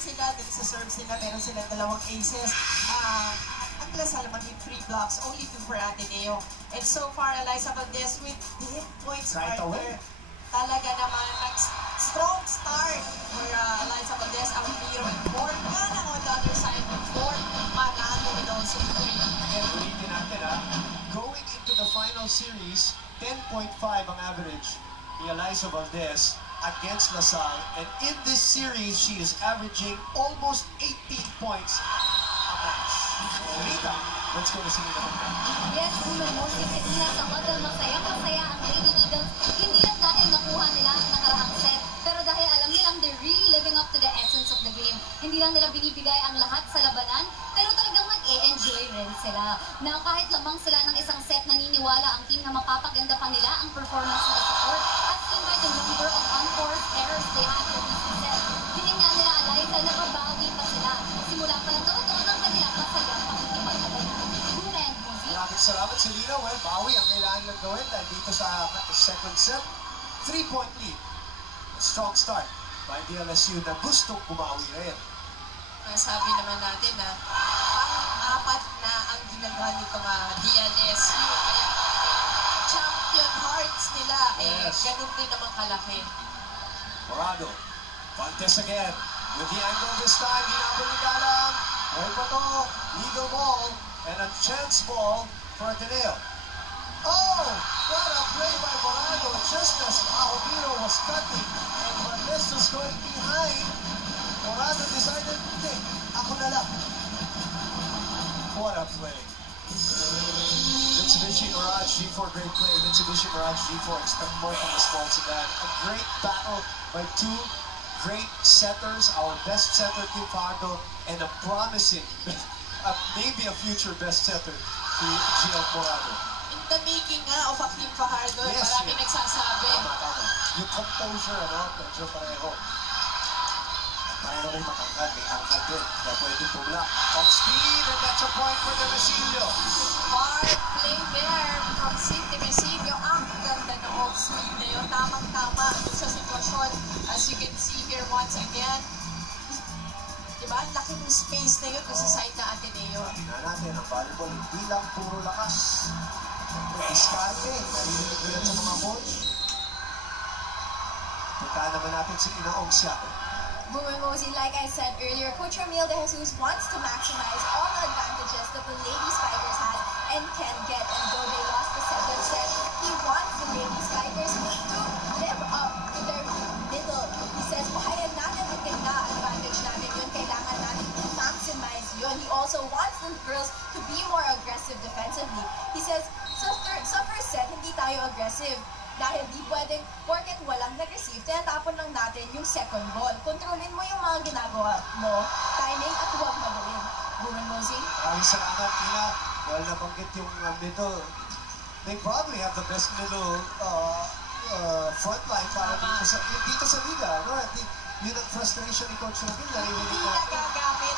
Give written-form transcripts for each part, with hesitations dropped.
sila dun sa serves nila. Meron sila dalawang aces. Ang Lasal naman yung 3 blocks, only 2 for Ateneo. And so far, Eliza Valdez with 10 points right away. Talaga naman, strong start for Eliza Valdez. Ang Miro and Morgan on the other side with 4. Manalo with also 3. And ulitin natin going into the final series, 10.5 ang average ni Eliza Valdez against Lasal. And in this series, she is averaging almost 18 points a match. Rita, let's go to Selena. Yes, sa huddle, masaya-masaya ang Lady Eagles. Hindi lang dahil nakuha nila ang nakaraang set, pero dahil alam nilang they're really living up to the essence of the game. Hindi lang nila binibigay ang lahat sa labanan, pero talagang mag-e-enjoy rin sila. Na kahit lamang sila ng isang set, naniniwala ang team na mapapaganda pa nila ang performance nila sa court at seen by the number of unforced errors they had for this set. Hindi nga nila Eliza, nababawi pa sila. Simula pa lang tawag ang kanilang masagang pakikipaglabanan. Maraming salamat, Selena. Well, bawi ang kailangan lang gawin dahil dito sa second set. 3-point lead. A strong start by the LSU na gustong bumawi rin. Sabi naman natin na pang-apat na ang ginagawa nitong DLSU. Kaya champion hearts nila. Yes. Ganun din naman kalaki. Morado. Fontes again. With the angle this time, hinabol ni Galang. Well pa to. Legal ball. And a chance ball for Ateneo. Oh! What a play by Morado just as Ahobiro was cutting and Valdez was going behind. Morado decided, hey, ako na lang. What a play. Mitsubishi Mirage G4, great play. Mitsubishi Mirage G4, expect more from the small sedan. A great battle by two great setters, our best setter, Kim Fajardo, and a promising maybe a future best setter, si Gio Morado. In the making of a Kim Fajardo, yes, marami nagsasabi. Tama. Yung composure, medyo pareho. Pareho rin matangkad, may tangkad din. Kaya pwede pumula. Off speed, and that's a point for Temesilio. Hard play there from Sid Temesilio. Ang ganda ng off speed na yun. Tamang-tama sa sitwasyon. As you can see here once again. Diba? Ang laki ng space na yun sa side na Ateneo. Tingnan natin, ang volleyball hindi lang puro lakas. Diskarte, narinig nila sa mga coach. Puntaan naman natin si Inaong siya. Bumimosi, like I said earlier, Coach Ramil De Jesus wants to maximize all the advantages that the Lady Spikers has and can get. And though they lost the second set, he wants the Lady Spikers to live up to their middle. He says, kaya natin maganda advantage natin yun. Kailangan natin maximize yun. He also wants the girls to be more aggressive defensively. He says, sa first set, hindi tayo aggressive. Dahil di pwedeng, porket walang nag-receive, tinatapon lang natin yung second ball. Kontrolin mo yung mga ginagawa mo, timing at huwag magaling. Bumimosi? Maraming salamat, Tina. Well, nabanggit yung middle. They probably have the best middle front line para dito sa liga. No? I think yun ang frustration ni Coach Ramil. Hindi nagagamit.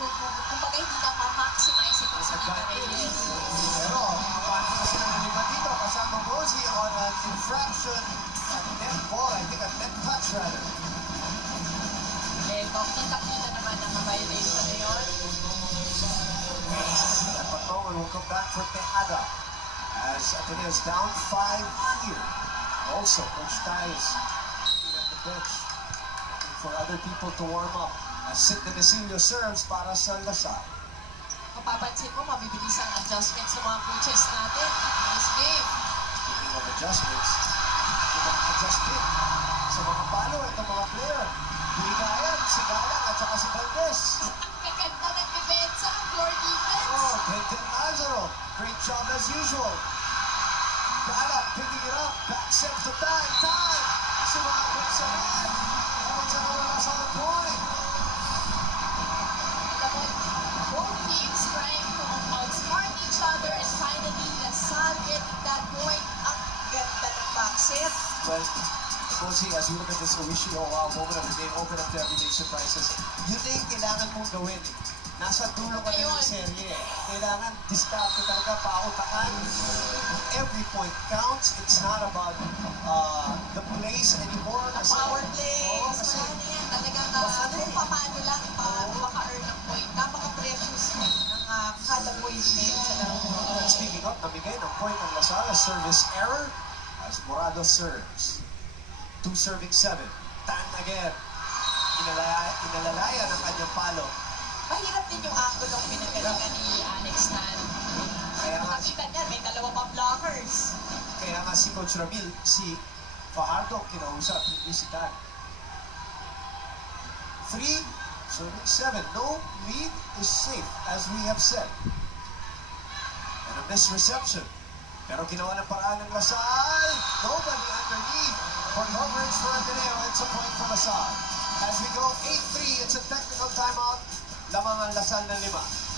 Kumbaga hindi na ma-maximize ito sa Liga Reyes. Pero, paano na sila nalipat dito? Kasama Mozy on an infraction at net ball. I think a net touch rather. Kita-kita naman ang violation na yun. At Patongan will come back for Tejada as Ateneo is down 5 here. Also, Coach Tyus at the bench looking for other people to warm up. As Sid Temesilio serves para sa Lasal. Mapapansin mo, mabibilis ang adjustments ng mga coaches natin in this game. Speaking of adjustments, adjust din sa mga palo at ng mga player. Bigayan, si Galang at saka si Valdez. Ang gaganda ng defensa ng floor defense. Oh, Quentin Lazaro. Great job as usual. Galang picking it up. Back set to time. Sumabot sa red. Kapag sa nawala sa point. Both teams trying to outsmart each other and finally Lasal getting that point. Ang ganda ng back set. Well, Cozy, as we look at this Oishi moment of the game, open up to everyday surprises. Yun na yung kailangan mong gawin. Nasa dulo ka na yung serye. Kailangan diskarte talaga, pautakan. Every point counts. It's not about the plays anymore. The power plays. Kasi Talagang points ngayon sa laro. Speaking of, namigay ng point ng Lasal, a service error as Morado serves. 2 serving 7. Tan again. Inalalaya ng kanyang palo. Mahirap din yung angle ng pinagalingan ni Alex Tan. Kaya nga, Makita niya, may dalawa pang blockers. kaya nga si Coach Ramil, si Fajardo ang kinausap, hindi si Tan. 3 serving 7. No lead is safe, as we have said. And a missed reception. Pero ginawa ng paraan ng Lasal. Nobody underneath for coverage for Ateneo. It's a point for Lasal. As we go 8-3, it's a technical timeout. Lamang ang Lasal ng 5.